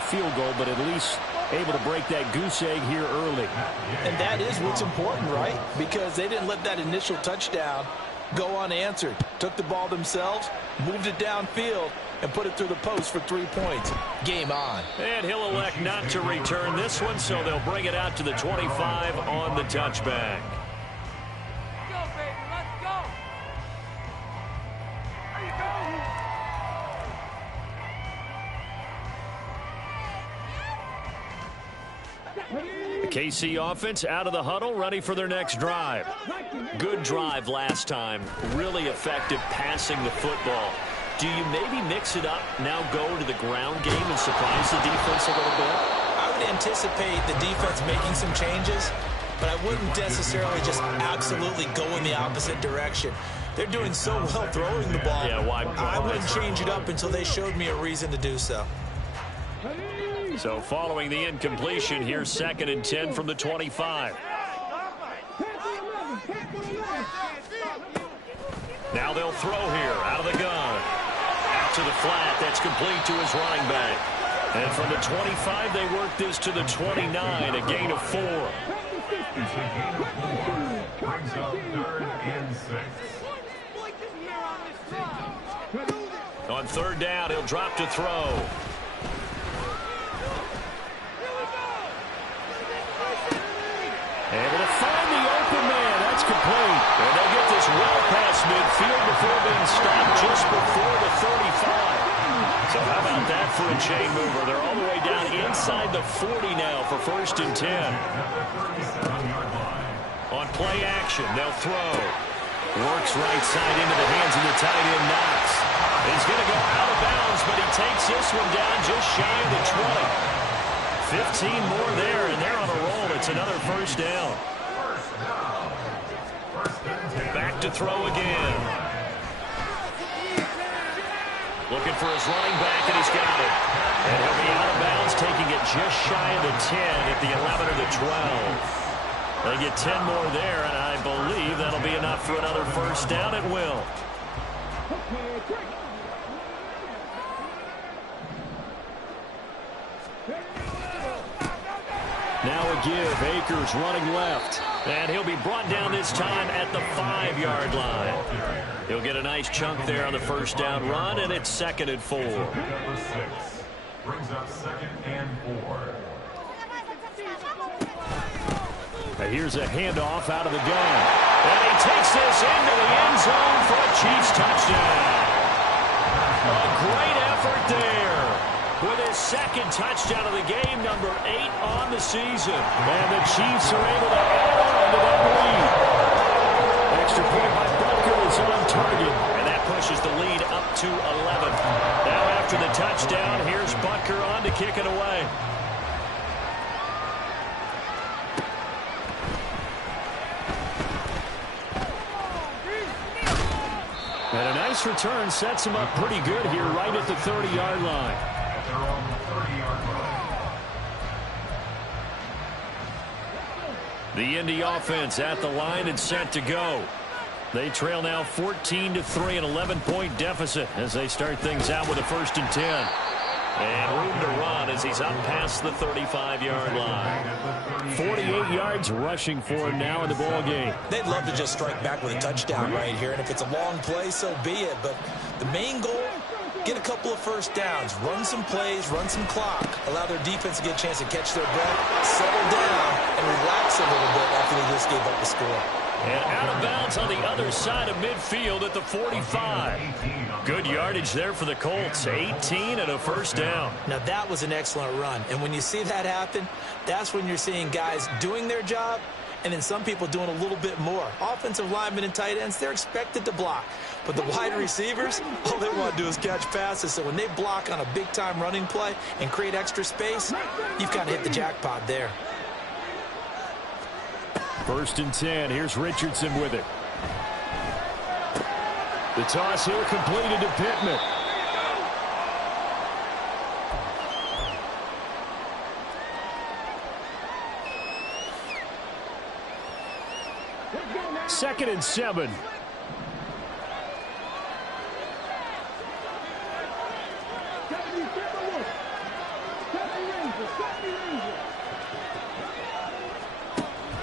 the field goal, but at least able to break that goose egg here early. And that is what's important, right? Because they didn't let that initial touchdown go unanswered. Took the ball themselves, moved it downfield, and put it through the post for 3 points. Game on. And he'll elect not to return this one, so they'll bring it out to the 25 on the touchback. The KC offense out of the huddle, ready for their next drive. Good drive last time. Really effective passing the football. Do you maybe mix it up, now go to the ground game and surprise the defense a little bit? I would anticipate the defense making some changes, but I wouldn't necessarily just absolutely go in the opposite direction. They're doing so well throwing the ball. Yeah, why? I wouldn't change it up until they showed me a reason to do so. So following the incompletion, here's 2nd and 10 from the 25. Now they'll throw here out of the gun. Out to the flat. That's complete to his running back. And from the 25, they work this to the 29, a gain of 4. Brings up 3rd and 6. On 3rd down, he'll drop to throw. Able to find the open man. That's complete. And they get this well past midfield before being stopped just before the 35. So how about that for a chain mover? They're all the way down inside the 40 now for 1st and 10. On play action, they'll throw. Works right side into the hands of the tight end, Knox. He's going to go out of bounds, but he takes this one down just shy of the 20. 15 more there, and they're on a roll. It's another 1st down. Back to throw again. Looking for his running back, and he's got it. And he'll be out of bounds, taking it just shy of the 10 at the 11 or the 12. They get 10 more there, and I believe that'll be enough for another 1st down. It will. Now a give. Akers running left. And he'll be brought down this time at the 5-yard line. He'll get a nice chunk there on the 1st down run, and it's 2nd and 4. Number 6 brings up 2nd and 4. Here's a handoff out of the gun. And he takes this into the end zone for a Chiefs touchdown. A great effort there. With his 2nd touchdown of the game, number 8 on the season. And the Chiefs are able to add on to that lead. Extra point by Butker is on target. And that pushes the lead up to 11. Now after the touchdown, here's Butker on to kick it away. And a nice return sets him up pretty good here right at the 30-yard line. They're on the 30-yard line. The Indy offense at the line and set to go. They trail now 14-3, an 11-point deficit as they start things out with a 1st and 10. And room to run as he's up past the 35-yard line. 48 yards rushing for him now in the ball game. They'd love to just strike back with a touchdown right here, and if it's a long play, so be it. But the main goal, get a couple of 1st downs, run some plays, run some clock, allow their defense to get a chance to catch their breath, settle down, and relax a little bit after they just gave up the score. And out of bounds on the other side of midfield at the 45. Good yardage there for the Colts. 18 and a 1st down. Now that was an excellent run. And when you see that happen, that's when you're seeing guys doing their job and then some people doing a little bit more. Offensive linemen and tight ends, they're expected to block. But the wide receivers, all they want to do is catch passes. So when they block on a big-time running play and create extra space, you've kind of hit the jackpot there. 1st and 10. Here's Richardson with it. The toss here completed to Pittman. Second and 7.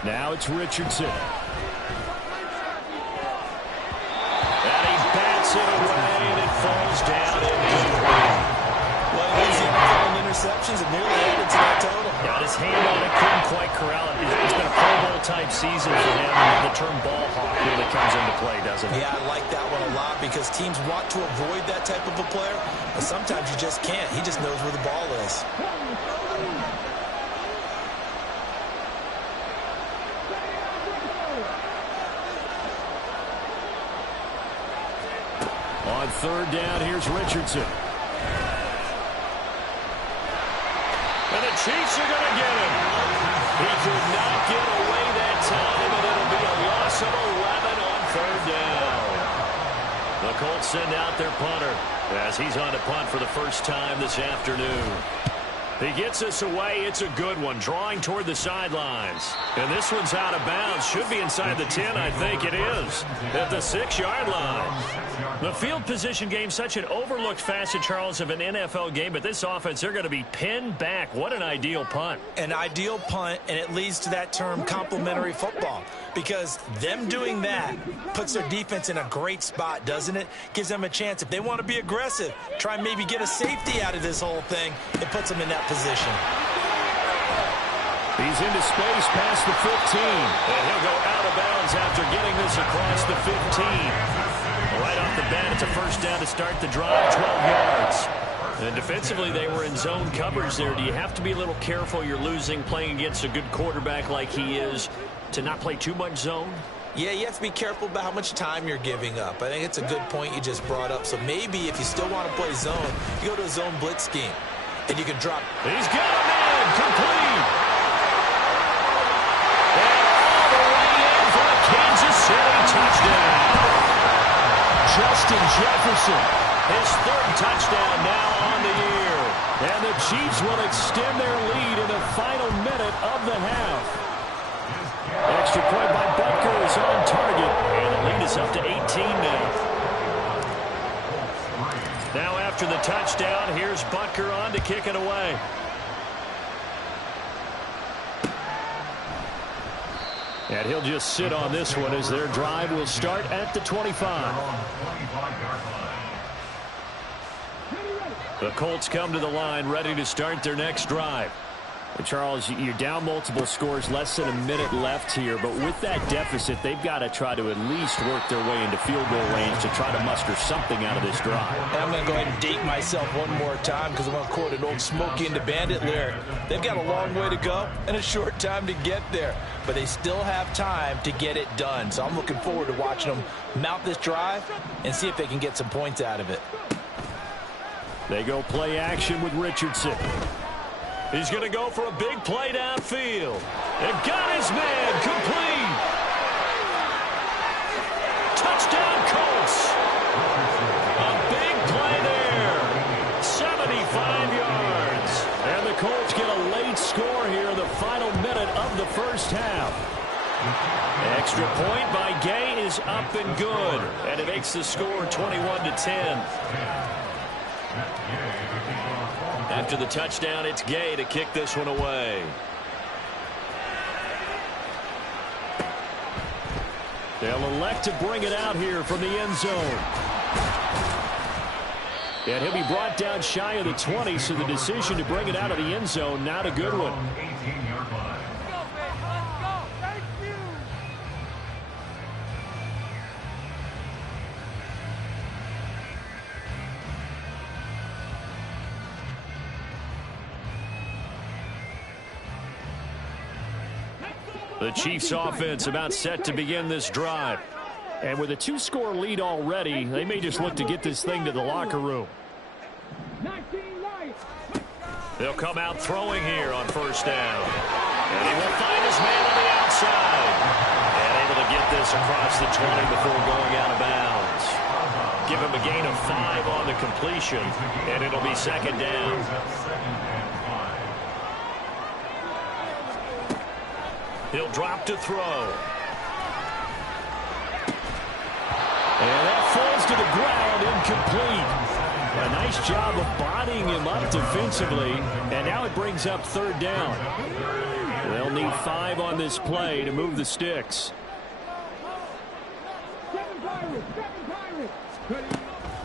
Now it's Richardson. And he bats it away, and it falls down incomplete. Well, he's throwing interceptions and nearly added to that total. Got his hand on it, couldn't quite corral it. It's been a Pro Bowl-type season for him, and the term ball hawk really comes into play, doesn't it? Yeah, I like that one a lot because teams want to avoid that type of a player, but sometimes you just can't. He just knows where the ball is. On third down, here's Richardson. And the Chiefs are going to get him. He could not get away that time, and it'll be a loss of 11 on third down. The Colts send out their punter as he's on to punt for the first time this afternoon. He gets us away. It's a good one, drawing toward the sidelines. And this one's out of bounds. Should be inside the 10, I think it is, at the 6-yard line. The field position game, such an overlooked facet, Charles, of an NFL game, but this offense, they're going to be pinned back. What an ideal punt. An ideal punt, and it leads to that term complementary football, because them doing that puts their defense in a great spot, doesn't it? Gives them a chance. If they want to be aggressive, try and maybe get a safety out of this whole thing, it puts them in that position. He's into space past the 15, and he'll go out of bounds after getting this across the 15. Right off the bat, it's a first down to start the drive, 12 yards. And defensively, they were in zone coverage there. Do you have to be a little careful? You're losing, playing against a good quarterback like he is, to not play too much zone? Yeah, you have to be careful about how much time you're giving up. I think it's a good point you just brought up. So maybe if you still want to play zone, you go to a zone blitz scheme, and you can drop. He's got a man, complete. And all the way in for a Kansas City touchdown. Justin Jefferson, his third touchdown now on the year. And the Chiefs will extend their lead in the final minute of the half. Extra point by Butker is on target, and the lead is up to 18 now. Now after the touchdown, here's Butker on to kick it away. And he'll just sit on this one as their drive will start at the 25. The Colts come to the line ready to start their next drive. And Charles, you're down multiple scores, less than a minute left here. But with that deficit, they've got to try to at least work their way into field goal range to try to muster something out of this drive. And I'm going to go ahead and date myself one more time because I'm going to quote an old Smokey and the Bandit lyric. They've got a long way to go and a short time to get there. But they still have time to get it done. So I'm looking forward to watching them mount this drive and see if they can get some points out of it. They go play action with Richardson. He's going to go for a big play downfield. And got his man complete. Touchdown Colts. A big play there. 75 yards. And the Colts get a late score here in the final minute of the first half. Extra point by Gay is up and good. And it makes the score 21-10. After the touchdown, it's Gay to kick this one away. They'll elect to bring it out here from the end zone. And he'll be brought down shy of the 20, so the decision to bring it out of the end zone, not a good one. The Chiefs offense about set to begin this drive. And with a 2-score lead already, they may just look to get this thing to the locker room. They'll come out throwing here on first down. And he will find his man on the outside. And able to get this across the 20 before going out of bounds. Give him a gain of 5 on the completion. And it'll be second down. He'll drop to throw. And that falls to the ground, incomplete. A nice job of bodying him up defensively, and now it brings up third down. They'll need 5 on this play to move the sticks.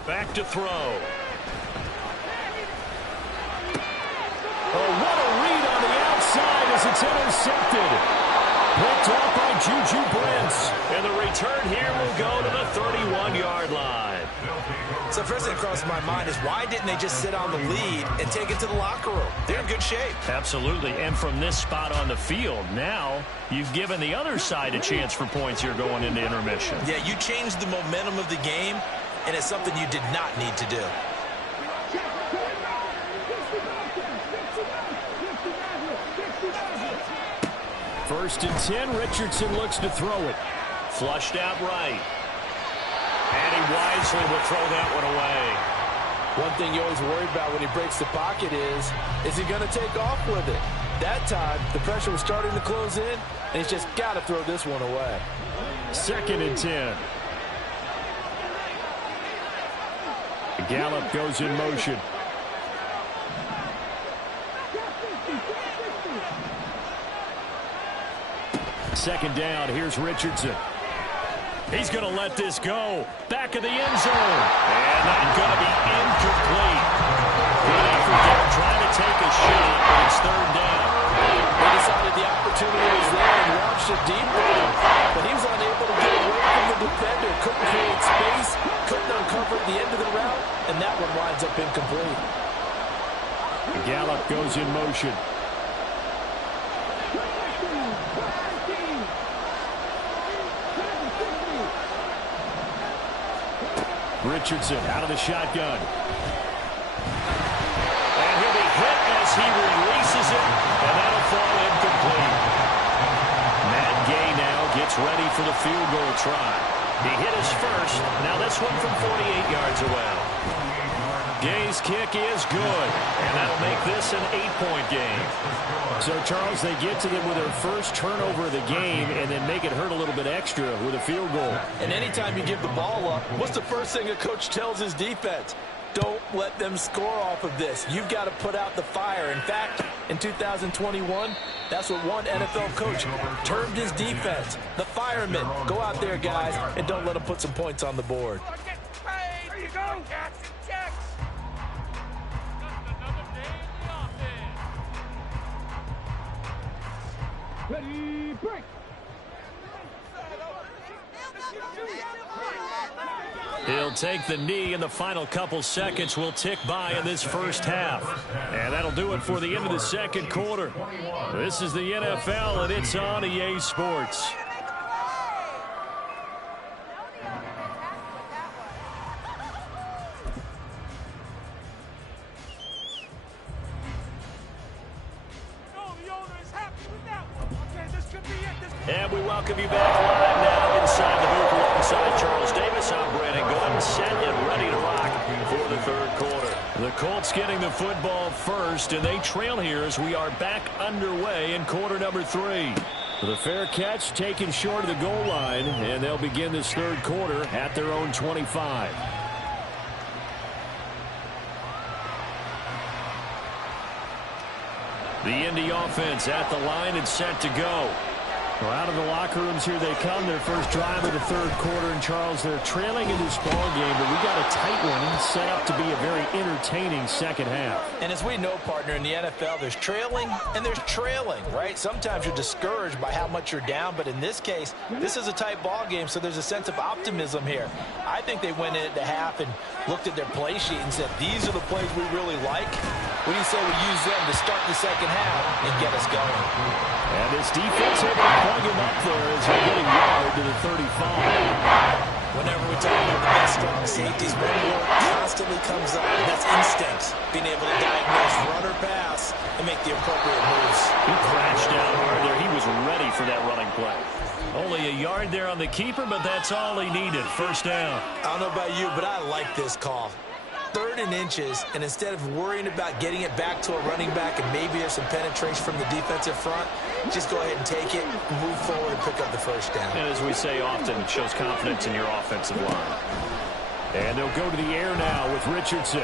Back to throw. Oh, what a read on the outside as it's intercepted. Picked off by Juju Brents. And the return here will go to the 31-yard line. So first thing that crosses my mind is why didn't they just sit on the lead and take it to the locker room? They're in good shape. Absolutely. And from this spot on the field, now you've given the other side a chance for points here going into intermission. Yeah, you changed the momentum of the game, and it's something you did not need to do. First and 10, Richardson looks to throw it. Flushed out right. And he wisely will throw that one away. One thing you always worry about when he breaks the pocket is he going to take off with it? That time, the pressure was starting to close in, and he's just got to throw this one away. Second and 10. Gallup goes in motion. Second down, here's Richardson. He's going to let this go. Back of the end zone. And that's going to be incomplete. Good effort there, trying to take a shot, but it's third down. They decided the opportunity was there and launched it deep with him, but he was unable to get away from the defender. Couldn't create space, couldn't uncover the end of the route, and that one winds up incomplete. Gallup goes in motion. Richardson out of the shotgun. And he'll be hit as he releases it, and that'll fall incomplete. Matt Gay now gets ready for the field goal try. He hit his first. Now this one from 48 yards away. Gay's kick is good, and that'll make this an 8-point game. So, Charles, they get to them with their first turnover of the game and then make it hurt a little bit extra with a field goal. And anytime you give the ball up, what's the first thing a coach tells his defense? Don't let them score off of this. You've got to put out the fire. In fact, in 2021, that's what one NFL coach termed his defense. The firemen. Go out there, guys, and don't let them put some points on the board. There you go. Ready, break. He'll take the knee, and the final couple seconds will tick by in this first half. And that'll do it for the end of the second quarter. This is the NFL, and it's on EA Sports. And we welcome you back live now inside the booth alongside Charles Davis. I'm Brandon Gordon, set and ready to rock for the third quarter. The Colts getting the football first, and they trail here as we are back underway in quarter number 3. The fair catch taken short of the goal line, and they'll begin this third quarter at their own 25. The Indy offense at the line and set to go. Well, out of the locker rooms here they come. Their first drive of the third quarter. And, Charles, they're trailing in this ball game, but we got a tight one set up to be a very entertaining second half. And as we know, partner, in the NFL, there's trailing and there's trailing, right? Sometimes you're discouraged by how much you're down, but in this case, this is a tight ball game, so there's a sense of optimism here. I think they went into half and looked at their play sheet and said, these are the plays we really like. What do you say we use them to start the second half and get us going? And this defense able to plug him up there as they're getting yard to the 35. Whenever we talk about the best strong safeties, one word constantly comes up, and that's instincts. Being able to diagnose run or pass and make the appropriate moves. He crashed down hard there. He was ready for that running play. Only a yard there on the keeper, but that's all he needed. First down. I don't know about you, but I like this call. 3rd and inches, and instead of worrying about getting it back to a running back and maybe there's some penetration from the defensive front, just go ahead and take it, move forward, and pick up the first down. And as we say often, it shows confidence in your offensive line. And they'll go to the air now with Richardson.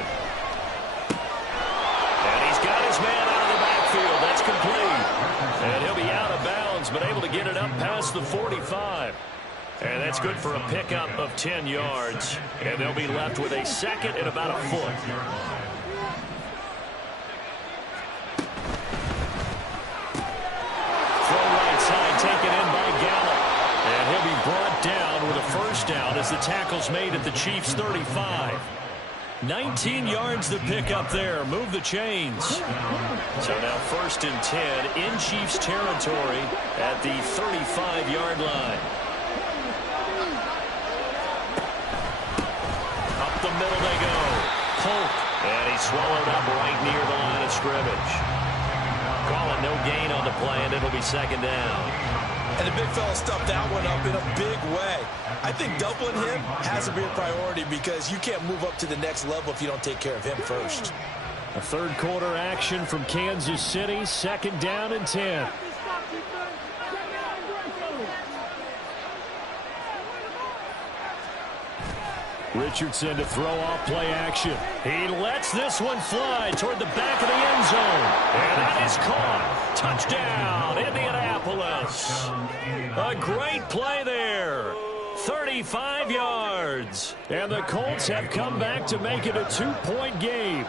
And he's got his man out of the backfield. That's complete. And he'll be out of bounds, but able to get it up past the 45. And that's good for a pickup of 10 yards. And they'll be left with a second and about a foot. Throw right side taken in by Gallup. And he'll be brought down with a first down as the tackle's made at the Chiefs' 35. 19 yards to pick up there. Move the chains. So now 1st and 10 in Chiefs territory at the 35-yard line. Up the middle they go. Polk. And he's swallowed up right near the line of scrimmage. Calling no gain on the play, and it'll be 2nd down. And the big fella stuffed that one up in a big way. I think doubling him has to be a priority because you can't move up to the next level if you don't take care of him first. A third quarter action from Kansas City. 2nd down and 10. Richardson to throw off play action. He lets this one fly toward the back of the end zone. And that is caught. Touchdown, Indianapolis. A great play there. 35 yards. And the Colts have come back to make it a 2-point game.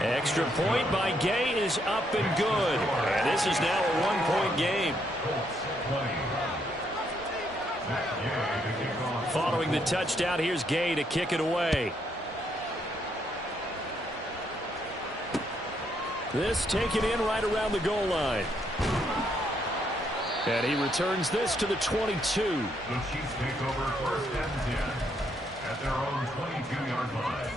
Extra point by Gay is up and good. And this is now a 1-point game. Following the touchdown, here's Gay to kick it away. This taken in right around the goal line. And he returns this to the 22. The Chiefs take over 1st and 10 at their own 22-yard line.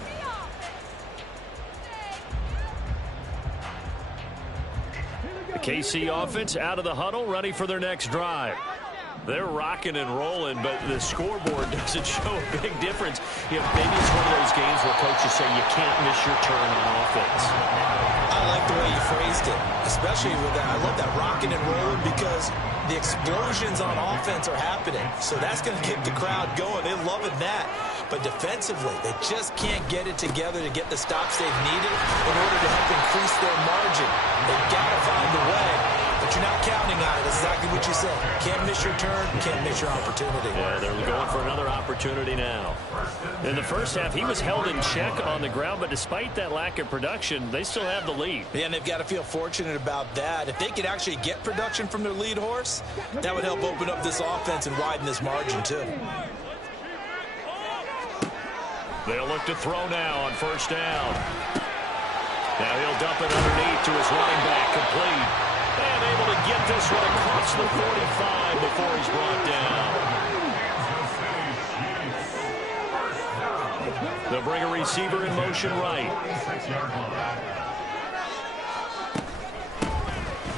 The KC offense out of the huddle, ready for their next drive. They're rocking and rolling, but the scoreboard doesn't show a big difference. You know, maybe it's one of those games where coaches say you can't miss your turn on offense. I like the way you phrased it, especially with that. I love that rocking and rolling because the explosions on offense are happening. So that's going to keep the crowd going. They're loving that. But defensively, they just can't get it together to get the stops they've needed in order to help increase their margin. They've got to find a way, but you're not counting on it. That's exactly what you said. Can't miss your turn, can't miss your opportunity. Yeah, they're going for another opportunity now. In the first half, he was held in check on the ground, but despite that lack of production, they still have the lead. Yeah, and they've got to feel fortunate about that. If they could actually get production from their lead horse, that would help open up this offense and widen this margin, too. They'll look to throw now on 1st down. Now he'll dump it underneath to his running back, complete. And able to get this one across the 45 before he's brought down. They'll bring a receiver in motion right.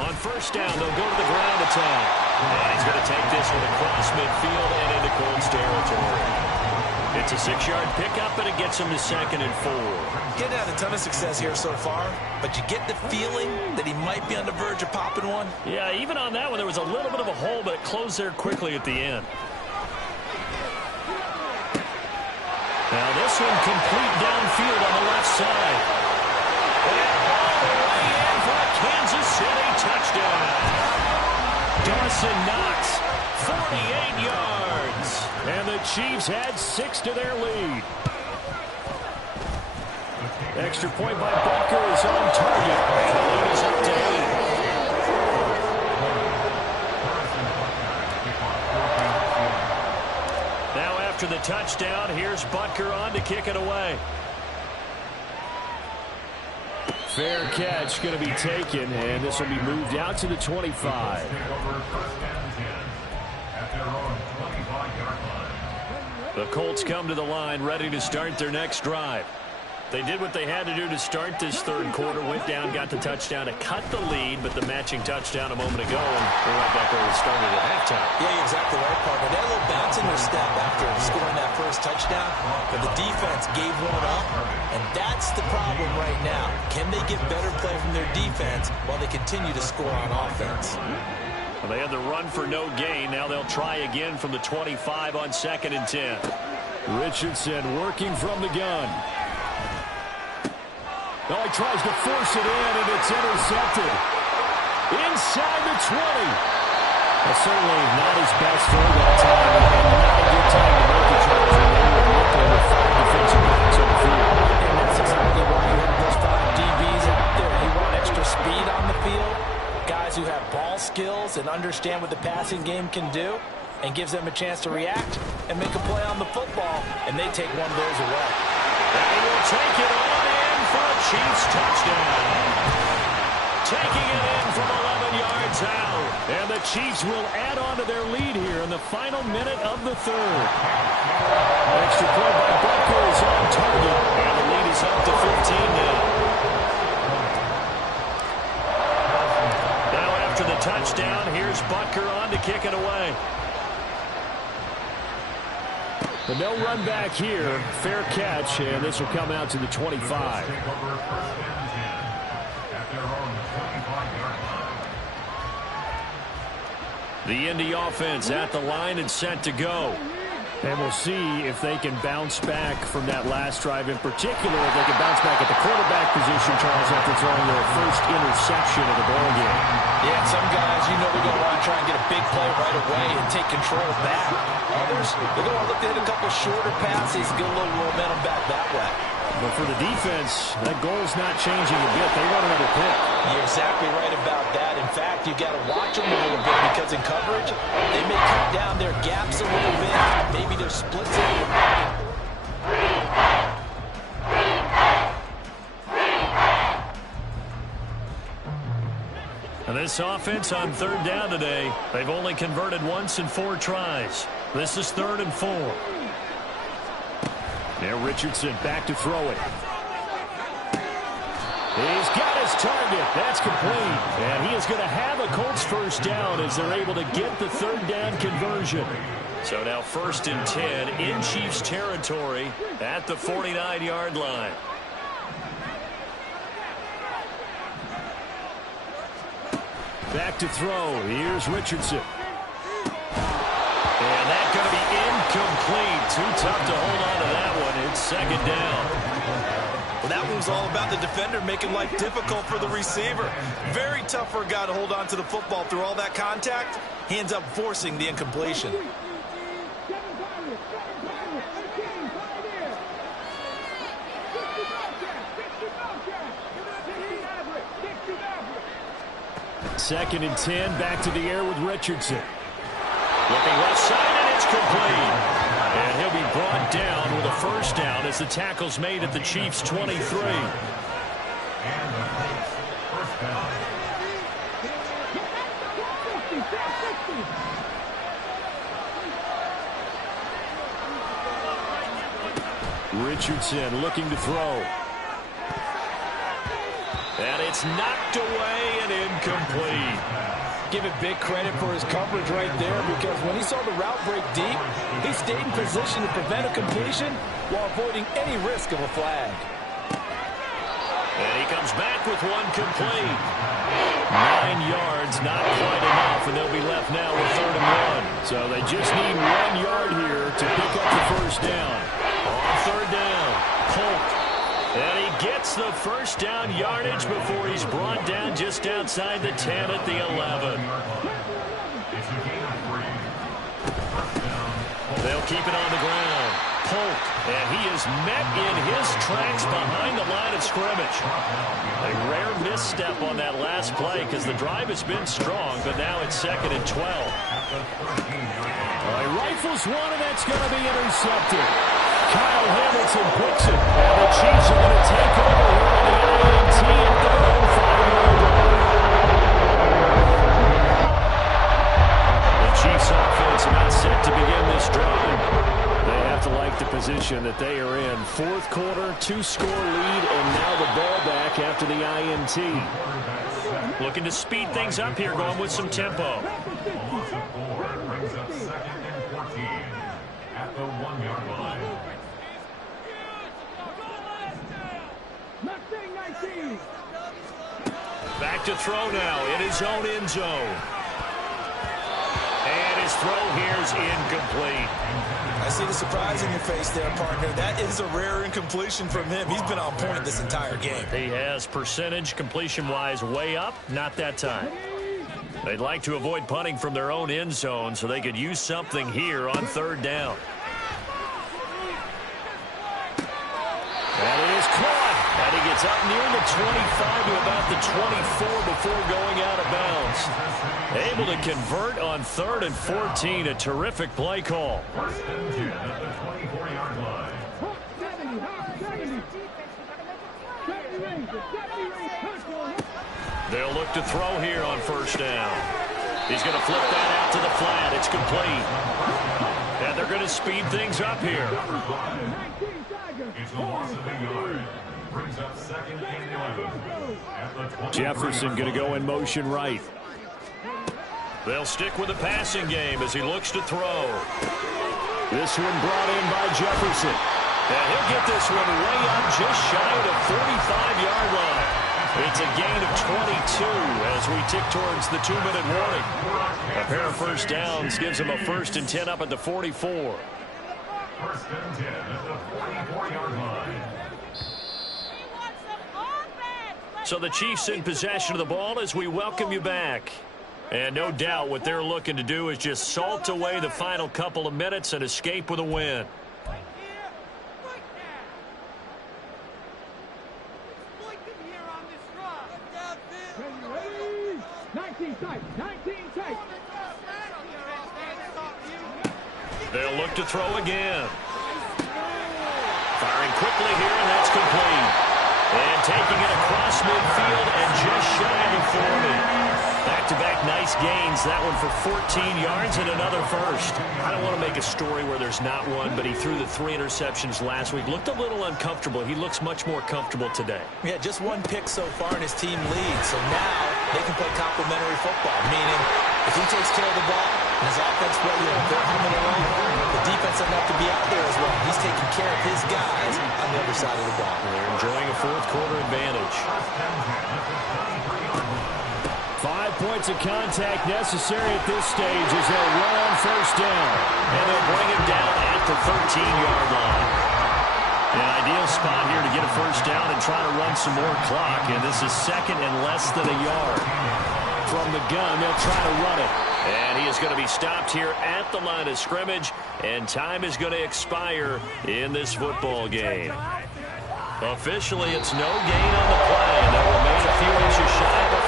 On 1st down, they'll go to the ground attack. And he's going to take this one across midfield and into Colts territory. It's a 6-yard pickup, and it gets him to 2nd and 4. Getting had a ton of success here so far, but you get the feeling that he might be on the verge of popping one. Yeah, even on that one, there was a little bit of a hole, but it closed there quickly at the end. Now this one complete downfield on the left side. And all the way in for a Kansas City touchdown. Dawson Knox, 48 yards. And the Chiefs add 6 to their lead. Extra point by Butker is on target. And the lead is up to 8. Now after the touchdown, here's Butker on to kick it away. Fair catch going to be taken, and this will be moved out to the 25. The Colts come to the line ready to start their next drive. They did what they had to do to start this third quarter, went down, got the touchdown to cut the lead, but the matching touchdown a moment ago, and they're right back where they started at halftime. Yeah, you're exactly right, partner. They had a little bounce in their step after scoring that first touchdown. but the defense gave one up, and that's the problem right now. Can they get better play from their defense while they continue to score on offense? Well, they had the run for no gain. Now they'll try again from the 25 on 2nd and 10. Richardson working from the gun. Oh, he tries to force it in, and it's intercepted. Inside the 20. Well, certainly not his best throw that time, and not a good time to make it, Charles, when they were looking with 5 defensive backs on the field. And that's exactly why you have those 5 DBs out there. You want extra speed on the field, guys who have ball skills and understand what the passing game can do, and gives them a chance to react and make a play on the football, and they take one of those away. And he will take it on in for a Chiefs touchdown. Taking it in from 11 yards out. And the Chiefs will add on to their lead here in the final minute of the 3rd. Extra point by Butker is on target. And the lead is up to 15 now. Now after the touchdown, here's Butker on to kick it away. But no run back here. Fair catch, and this will come out to the 25. The Indy offense at the line and set to go. And we'll see if they can bounce back from that last drive. In particular, if they can bounce back at the quarterback position, Charles, after throwing their first interception of the ballgame. Yeah, some guys, you know they're going to want to try and get a big play right away and take control back. Others, they're going to look to hit a couple shorter passes, get a little momentum back that way. But for the defense, that goal's not changing a bit. They want another pick. You're exactly right about that. In fact, you got to watch them a little bit because in coverage, they may cut down their gaps a little bit. Maybe their splits a little bit. And this offense on 3rd down today, they've only converted once in 4 tries. This is 3rd and 4. Now Richardson back to throw it. He's got his target. That's complete. And he is going to have a Colts first down as they're able to get the 3rd down conversion. So now 1st and 10 in Chiefs territory at the 49-yard line. Back to throw. Here's Richardson. And that's going to be incomplete. Too tough to hold on to that one. It's 2nd down. Well, that one was all about the defender making life difficult for the receiver. Very tough for a guy to hold on to the football through all that contact. He ends up forcing the incompletion. Second and 10, back to the air with Richardson. Looking left side, and it's complete. And he'll be brought down with a first down as the tackle's made at the Chiefs' 23. Richardson looking to throw. And it's knocked away and incomplete. Give it big credit for his coverage right there, because when he saw the route break deep, he stayed in position to prevent a completion while avoiding any risk of a flag. And he comes back with one complete. 9 yards, not quite enough, and they'll be left now with 3rd and 1. So they just need 1 yard here to pick up the first down. On 3rd down, Polk. And he gets the first down yardage before he's brought down just outside the 10 at the 11. They'll keep it on the ground. Polk, and he is met in his tracks behind the line of scrimmage. A rare misstep on that last play because the drive has been strong, but now it's 2nd and 12. He rifles one, and that's going to be intercepted. Kyle Hamilton picks it, and the Chiefs are going to take over here on the INT at their own 5-yard line. The Chiefs offense about set to begin this drive. They have to like the position that they are in. 4th quarter, 2-score lead, and now the ball back after the INT. Looking to speed things up here, going with some tempo. Back to throw now in his own end zone. And his throw here is incomplete. I see the surprise in your face there, partner. That is a rare incompletion from him. He's been on point this entire game. He has percentage completion-wise way up, not that time. They'd like to avoid punting from their own end zone so they could use something here on third down. And it is caught. And he gets up near the 25 to about the 24 before going out of bounds. Able to convert on 3rd and 14. A terrific play call. First and 10 at the 24-yard line. They'll look to throw here on first down. He's going to flip that out to the flat. It's complete. And they're going to speed things up here. It's a loss of a yard. Brings up 2nd and 11. At the 20. Jefferson going to go in motion right. They'll stick with the passing game as he looks to throw. This one brought in by Jefferson. And he'll get this one way up just shy of the 45-yard line. It's a gain of 22 as we tick towards the 2-minute warning. A pair of first downs gives him a 1st and 10 up at the 44. First and 10 at the 44-yard line. So the Chiefs in possession of the ball as we welcome you back. And no doubt what they're looking to do is just salt away the final couple of minutes and escape with a win. They'll look to throw again. Firing quickly here, and that's complete. And taking it across midfield and just shy of 40. Back-to-back nice gains. That one for 14 yards and another first. I don't want to make a story where there's not one, but he threw the 3 interceptions last week. Looked a little uncomfortable. He looks much more comfortable today. Yeah, just 1 pick so far and his team leads. So now they can play complementary football, meaning if he takes care of the ball and his offense, they're humming along, the defense doesn't have to be out there as well. He's taking care of his guys on the other side of the ball. They're enjoying a 4th quarter advantage. 5 points of contact necessary at this stage as they'll run on first down. And they'll bring him down at the 13-yard line. An ideal spot here to get a first down and try to run some more clock. And this is 2nd and less than a yard. From the gun, they'll try to run it. And he is going to be stopped here at the line of scrimmage. And time is going to expire in this football game. Officially, it's no gain on the play. And they'll remain a few inches shy of